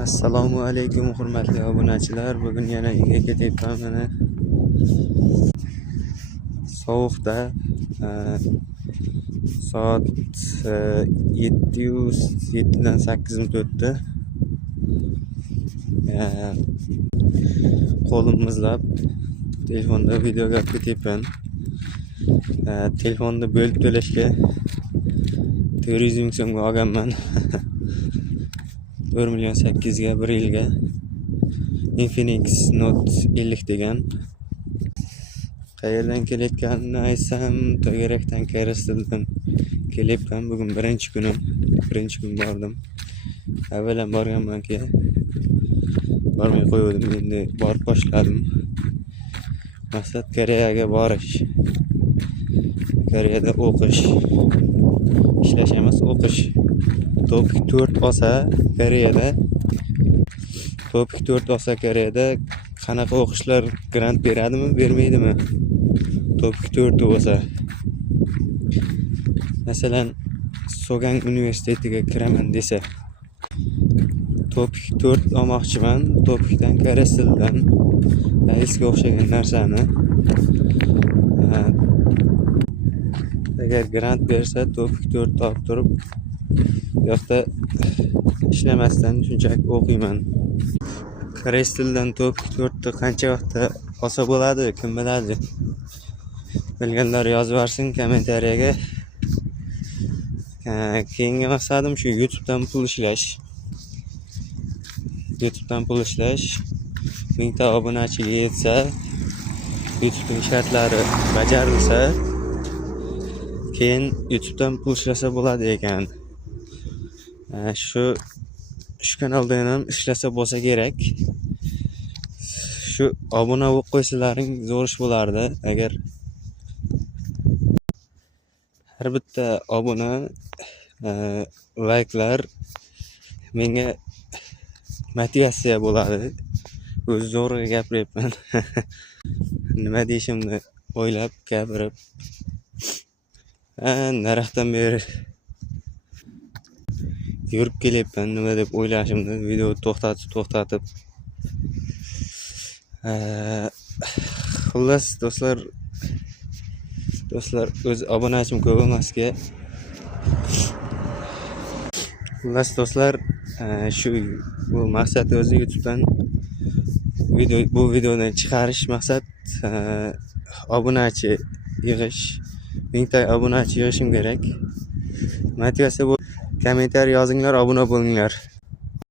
Assalomu alaykum hurmatli obunachilar. Bugun yana uyga ketyapman. Mana sovuqda soat 7dan 8 minut o'tdi. Qo'lim muzlab telefonda videoga ketyapman. Telefonni bo'lib to'lashga 400 ming so'mga olganman. 1.8 ga 1 yilga Infinix Note 50 degan. Qayerdan kelayotganini aytsam, To'garakdan Karastildan kelyapman. Bugun birinchi kun bordim. Avvalan borganman-ki, bormay qo'ydim. Endi borib boshladim. Maqsad Koreyaga borish. Koreyada o'qish. Ishlash emas, o'qish. Top 4 olsa Koreyada qanaqa o'qishlar grant beradimi, bermaydimi? Top 4 bo'lsa. Masalan, Sogang universitetiga kiraman desa, top 4 olmoqchiman. Top 2dan Karastildan AISga o'xshagan narsani. Agar grant bersa, top 4 olib turib, yoqda ishlamasdan shunchaki o'qiyman. Karastildan top 4ni qancha vaqtda olsa bo'ladi, kim biladi? Bilganlar yozib yuborsin kommentariyaga. Keyingi maqsadim shu YouTubedan pul ishlash. 1000 ta obunachiga yetsa, YouTubening shartlari bajarilsa, keyin YouTubedan pul ishlasa bo'ladi ekan. Shu kanalda ham ishlasa bo'lsa kerak. Shu obuna bo'lib qo'ysalaring zo'r ish bo'lardi. Agar har bitta obuna, layklar menga motivatsiya bo'ladi. O'z zo'rg'a gapiryapman. Nima deyishimni o'ylab gapirib, naraqdan beri yurib kelyapman. Nima deb o'ylashimni video to'xtatib. Xullas do'stlar, o'z obunachim ko'p emasga. Bu maqsad o'zi YouTubedan bu videoni chiqarish maqsad, obunachi yig'ish. 1000 ta obunachi yig'ishim kerak. Motivatsiya kommentariy yozinglar, obuna bo'linglar.